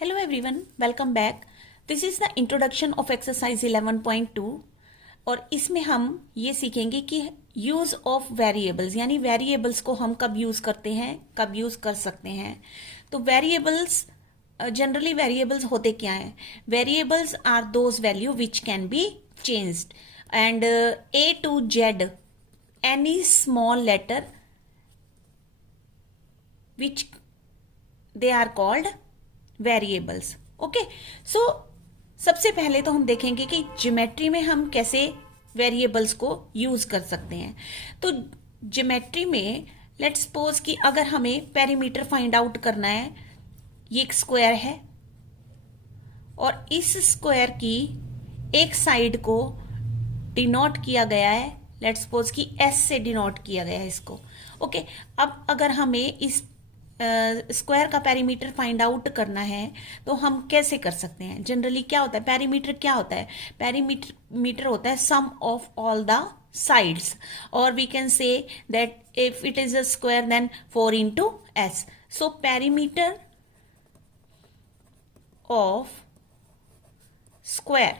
Hello everyone, welcome back. This is the introduction of exercise 11.2 और इसमें हम ये सीखेंगे कि यूज ऑफ वेरिएबल्स यानी वेरिएबल्स को हम कब यूज करते हैं, कब यूज कर सकते हैं. तो वेरिएबल्स जनरली वेरिएबल्स होते क्या हैं? Variables are those value which can be changed and A to Z any small letter which they are called variables. Okay, so सबसे पहले तो हम देखेंगे कि ज्योमेट्री में हम कैसे वेरिएबल्स को यूज कर सकते हैं. तो ज्योमेट्री में लेट्स सपोज कि अगर हमें पेरीमीटर फाइंड आउट करना है, ये एक स्क्वायर है और इस स्क्वायर की एक साइड को डिनोट किया गया है, लेट्स सपोज कि एस से डिनोट किया गया है इसको. ओके, अब अगर हमें इस स्क्वायर का पेरीमीटर फाइंड आउट करना है तो हम कैसे कर सकते हैं? जनरली क्या होता है, पेरीमीटर क्या होता है? पेरीमीटर होता है sum of all the sides, और we can say that if it is a square then 4 into s. So perimeter of square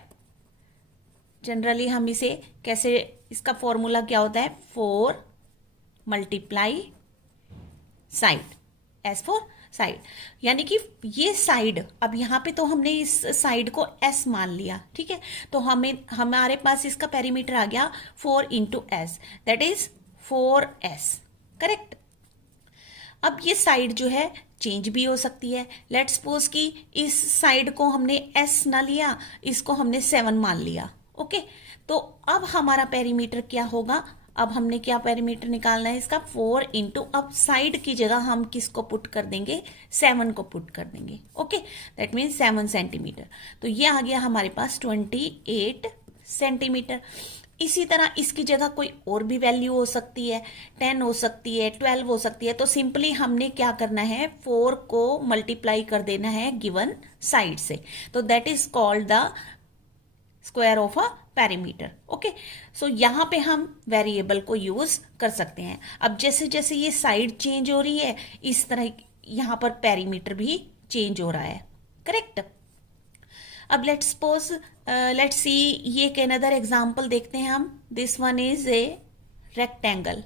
generally हम इसे कैसे, इसका फॉर्मूला क्या होता है? 4 multiply side, S for side. यानी कि ये साइड, अब यहां पे तो हमने इस साइड को एस मान लिया, ठीक है, तो हमारे पास इसका पेरीमीटर आ गया 4 into s, that is 4s. Correct. अब ये साइड जो है चेंज भी हो सकती है. लेट्स सपोज कि इस साइड को हमने s ना लिया, इसको हमने 7 मान लिया. ओके, तो अब हमारा पेरीमीटर क्या होगा? अब हमने क्या पेरीमीटर निकालना है इसका? 4 into, अब साइड की जगह हम किसको पुट कर देंगे? 7 को पुट कर देंगे. Okay, that means 7 centimetre. तो ये आ गया हमारे पास 28 सेंटीमीटर. इसी तरह इसकी जगह कोई और भी वैल्यू हो सकती है, 10 हो सकती है, 12 हो सकती है. तो सिंपली हमने क्या करना है? 4 को मल्टीप्लाई कर देना है गिवन साइड से. तो that is called the square of a perimeter. Okay, so यहां पे हम वेरिएबल को यूज कर सकते हैं. अब जैसे जैसे ये साइड चेंज हो रही है, इस तरह यहां पर पेरीमीटर भी चेंज हो रहा है. करेक्ट. अब लेट्स सपोज, लेट्स सी, ये एक अनदर एग्जांपल देखते हैं हम. This one is a rectangle,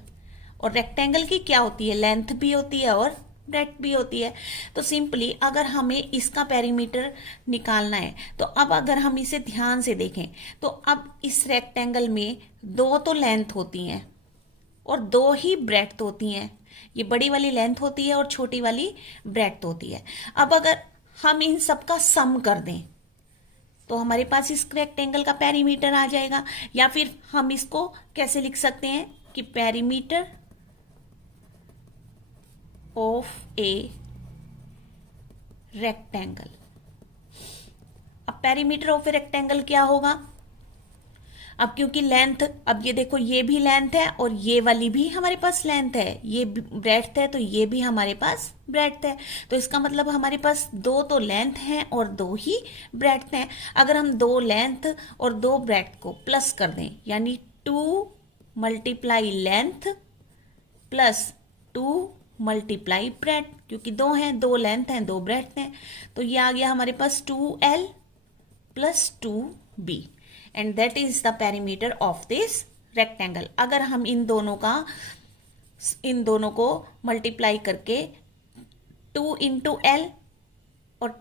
और रेक्टेंगल की क्या होती है? लेंथ भी होती है और ब्रेड्थ भी होती है. तो सिंपली अगर हमें इसका पेरीमीटर निकालना है, तो अब अगर हम इसे ध्यान से देखें तो अब इस रेक्टेंगल में 2 तो लेंथ होती हैं और 2 ही ब्रेड्थ होती हैं. ये बड़ी वाली लेंथ होती है और छोटी वाली ब्रेड्थ होती है. अब अगर हम इन सबका सम कर दें तो हमारे पास इस रेक्टेंगल का पेरीमीटर आ जाएगा. या फिर हम इसको कैसे लिख सकते हैं कि पेरीमीटर ऑफ ए रेक्टेंगल. अब पेरीमीटर ऑफ ए रेक्टेंगल क्या होगा? अब क्योंकि लेंथ, अब ये देखो, ये भी लेंथ है और ये वाली भी हमारे पास लेंथ है, ये ब्रेड्थ है, तो ये भी हमारे पास ब्रेड्थ है. तो इसका मतलब हमारे पास 2 तो लेंथ हैं और 2 ही ब्रेड्थ हैं. अगर हम 2 लेंथ और 2 ब्रेड्थ को प्लस कर दें, यानी 2 multiply length plus 2 multiply breadth, क्योंकि 2 हैं, 2 लेंथ हैं, 2 ब्रेड्थ हैं, तो ये आ गया हमारे पास 2l plus 2b, and that is the perimeter of this rectangle. अगर हम इन दोनों को मल्टीप्लाई करके 2 into l और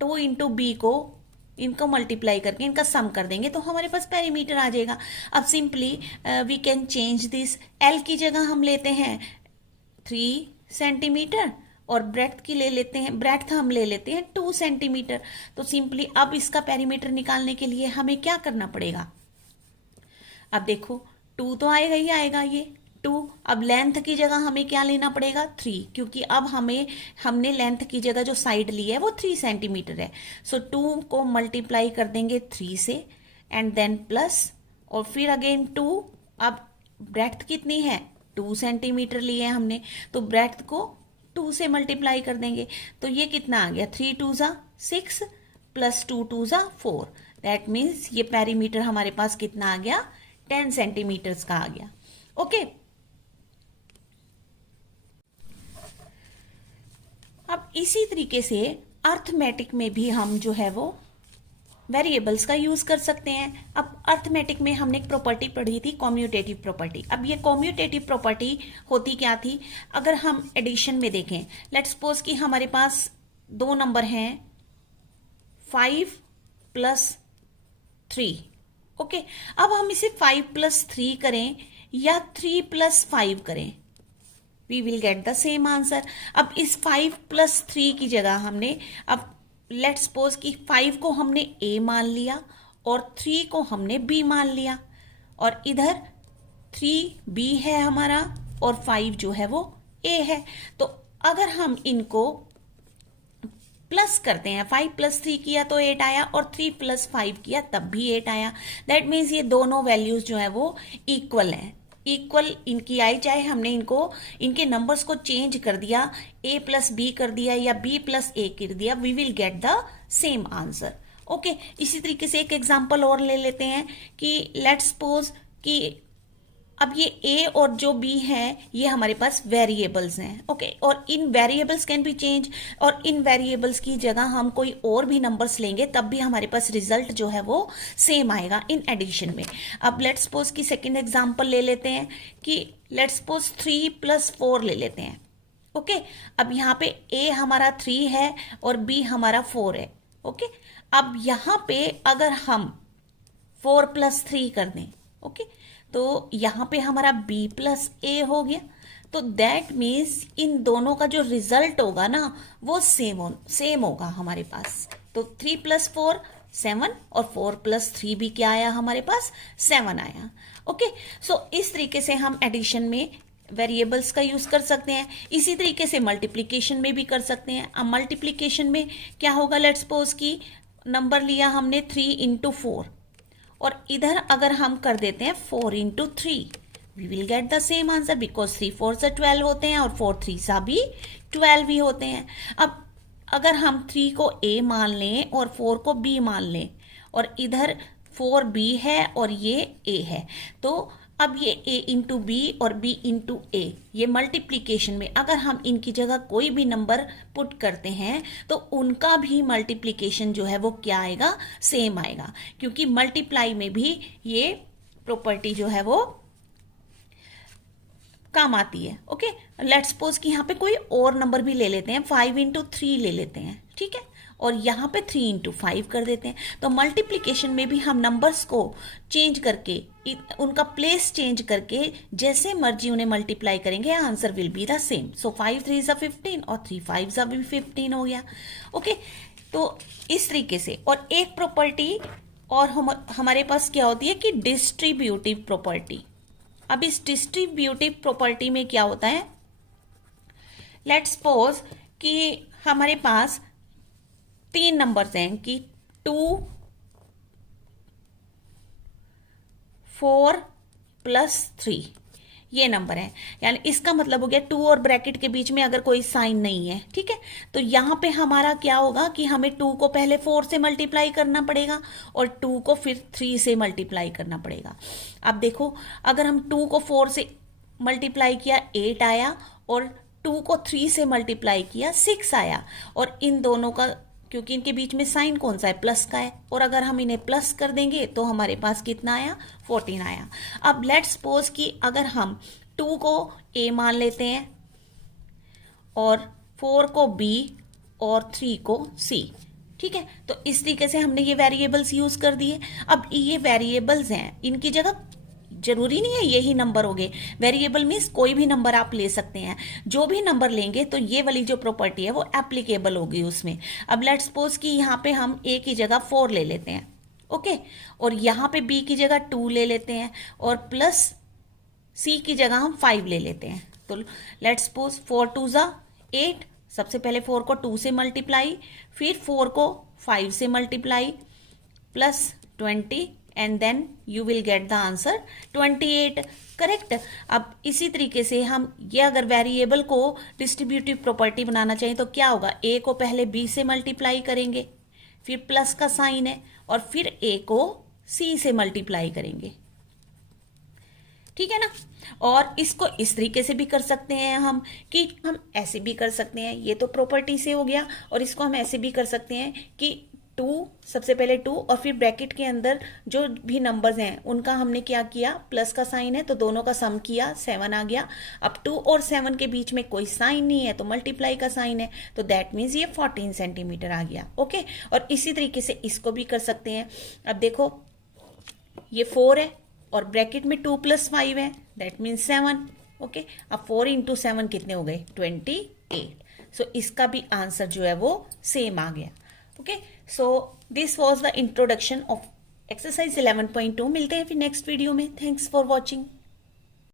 2 into b को, इनको मल्टीप्लाई करके इनका सम कर देंगे तो हमारे पास पेरीमीटर आ जाएगा. अब simply we can change this. l की जगह हम लेते हैं 3 सेंटीमीटर और ब्रेड्थ की ले लेते हैं, ब्रेड्थ हम ले लेते हैं 2 सेंटीमीटर. तो सिंपली अब इसका पेरीमीटर निकालने के लिए हमें क्या करना पड़ेगा? अब देखो, 2 तो आएगा ही आएगा, ये 2. अब लेंथ की जगह हमें क्या लेना पड़ेगा? 3, क्योंकि अब हमने लेंथ की जगह जो साइड ली है वो 3 सेंटीमीटर है. सो 2 को मल्टीप्लाई कर देंगे 3 से एंड देन प्लस, और फिर अगेन 2. अब ब्रेड्थ कितनी है? 2 सेंटीमीटर लिए हमने, तो ब्रेड्थ को 2 से मल्टीप्लाई कर देंगे. तो ये कितना आ गया? 3 2 6 प्लस 2 2 4. दैट मीन्स ये पेरीमीटर हमारे पास कितना आ गया? 10 सेंटीमीटर्स का आ गया. ओके, अब इसी तरीके से अर्थमेटिक में भी हम जो है वो वेरिएबल्स का यूज कर सकते हैं। अब अर्थमेटिक में हमने एक प्रॉपर्टी पढ़ी थी, कॉम्यूटेटिव प्रॉपर्टी। अब ये कॉम्यूटेटिव प्रॉपर्टी होती क्या थी, अगर हम एडिशन में देखें, लेट्स सपोज कि हमारे पास दो नंबर हैं 5 + 3। ओके, अब हम इसे 5 + 3 करें या 3 + 5 करें, we will get the same answer. अब इस 5 + 3 की जगह हमने, अब लेट्स सपोज कि 5 को हमने ए मान लिया और 3 को हमने बी मान लिया, और इधर 3 बी है हमारा और 5 जो है वो ए है। तो अगर हम इनको प्लस करते हैं, 5 + 3 किया तो 8 आया और 3 + 5 किया तब भी 8 आया। दैट मीन्स ये दोनों वैल्यूज जो है वो इक्वल हैं, इक्वल इनकी आई, चाहे हमने इनको इनके नंबर्स को चेंज कर दिया, a + b कर दिया या b + a कर दिया, we will get the same answer. Okay, इसी तरीके से एक एग्जांपल और ले लेते हैं कि लेट्स सपोज कि अब ये a और जो b है ये हमारे पास वेरिएबल्स हैं। ओके, और इन वेरिएबल्स कैन बी चेंज, और इन वेरिएबल्स की जगह हम कोई और भी नंबर्स लेंगे तब भी हमारे पास रिजल्ट जो है वो सेम आएगा इन एडिशन में। अब लेट्स सपोज की सेकंड एग्जांपल ले लेते हैं कि लेट्स सपोज 3 + 4 ले लेते हैं। ओके, अब यहाँ पे a हमारा 3 है और b हमारा 4 है। ओके, अब यहाँ पे अगर हम 4 + 3 कर दें, ओके, तो यहाँ पे हमारा b + a हो गया। तो दैट मीन्स इन दोनों का जो रिजल्ट होगा ना वो सेम होगा हमारे पास। तो 3 + 4 7 और 4 + 3 भी क्या आया हमारे पास, 7 आया। ओके, सो इस तरीके से हम एडिशन में वेरिएबल्स का यूज कर सकते हैं। इसी तरीके से मल्टीप्लिकेशन में भी कर सकते हैं। अब मल्टीप्लिकेशन में क्या होगा, लेट्स सपोज की नंबर लिया हमने 3 × 4 और इधर अगर हम कर देते हैं 4 × 3, we will get the same answer because 3 4 से 12 होते हैं और 4 3 सा भी 12 ही होते हैं। अब अगर हम 3 को a मान लें और 4 को b मान लें और इधर 4b है और ये a है, तो अब ये a × b और b × a, ये मल्टीप्लिकेशन में अगर हम इनकी जगह कोई भी नंबर पुट करते हैं तो उनका भी मल्टीप्लिकेशन जो है वो क्या आएगा, सेम आएगा, क्योंकि मल्टीप्लाई में भी ये प्रॉपर्टी जो है वो काम आती है। ओके, लेट्स सपोज कि यहाँ पे कोई और नंबर भी ले लेते हैं, 5 × 3 ले लेते हैं, ठीक है, और यहाँ पे 3 × 5 कर देते हैं। तो मल्टीप्लिकेशन में भी हम नंबर्स को चेंज करके, उनका प्लेस चेंज करके जैसे मर्जी उन्हें मल्टीप्लाई करेंगे, answer will be the same. सो 5 3 = 15 और 3 5 भी 15 हो गया। ओके, तो इस तरीके से। और एक प्रॉपर्टी और हमारे पास क्या होती है कि डिस्ट्रीब्यूटिव प्रॉपर्टी। अब इस डिस्ट्रीब्यूटिव प्रॉपर्टी में क्या होता है, लेट्स सपोज कि हमारे पास 3 नंबर्स हैं कि 2 4 + 3 ये नंबर है, यानी इसका मतलब हो गया 2 और ब्रैकेट के बीच में अगर कोई साइन नहीं है, ठीक है, तो यहां पे हमारा क्या होगा कि हमें 2 को पहले 4 से मल्टीप्लाई करना पड़ेगा और 2 को फिर 3 से मल्टीप्लाई करना पड़ेगा। अब देखो, अगर हम 2 को 4 से मल्टीप्लाई किया 8 आया और 2 को 3 से मल्टीप्लाई किया 6 आया, और इन दोनों का, क्योंकि इनके बीच में साइन कौन सा है, प्लस का है, और अगर हम इन्हें प्लस कर देंगे तो हमारे पास कितना आया, 14 आया। अब लेट्स सपोज कि अगर हम 2 को a मान लेते हैं और 4 को b और 3 को c, ठीक है, तो इस तरीके से हमने ये वेरिएबल्स यूज कर दिए। अब ये वेरिएबल्स हैं, इनकी जगह जरूरी नहीं है यही नंबर हो गए, वेरिएबल मीन्स कोई भी नंबर आप ले सकते हैं, जो भी नंबर लेंगे तो ये वाली जो प्रॉपर्टी है वो एप्लीकेबल होगी उसमें। अब लेट्स सपोज कि यहाँ पे हम a की जगह 4 ले लेते हैं, ओके, और यहाँ पे b की जगह 2 ले लेते हैं और प्लस c की जगह हम 5 ले लेते हैं। तो लेट्स सपोज 4 2 = 8, सबसे पहले 4 को 2 से मल्टीप्लाई, फिर 4 को 5 से multiply, plus 20 and then you will get the answer 28, correct. अब इसी तरीके से हम ये अगर वेरिएबल को डिस्ट्रीब्यूटिव प्रॉपर्टी बनाना चाहिए तो क्या होगा, a को पहले b से मल्टीप्लाई करेंगे, फिर प्लस का साइन है, और फिर a को c से मल्टीप्लाई करेंगे, ठीक है ना। और इसको इस तरीके से भी कर सकते हैं हम कि हम ऐसे भी कर सकते हैं, ये तो प्रॉपर्टी से हो गया। और इसको हम ऐसे भी कर सकते हैं कि 2, सबसे पहले 2 और फिर ब्रैकेट के अंदर जो भी नंबर्स हैं उनका हमने क्या किया, प्लस का साइन है तो दोनों का सम किया, 7 आ गया। अब 2 और 7 के बीच में कोई साइन नहीं है तो मल्टीप्लाई का साइन है, तो दैट मीन्स ये 14 सेंटीमीटर आ गया। ओके, और इसी तरीके से इसको भी कर सकते हैं। अब देखो ये 4 है और ब्रैकेट में 2 + 5 है, दैट मीन्स 7। ओके, अब 4 × 7 कितने हो गए, 28। सो इसका भी आंसर जो है वो सेम आ गया। Okay, so this was the introduction of exercise 11.2। मिलते हैं फिर नेक्स्ट वीडियो में। Thanks for watching.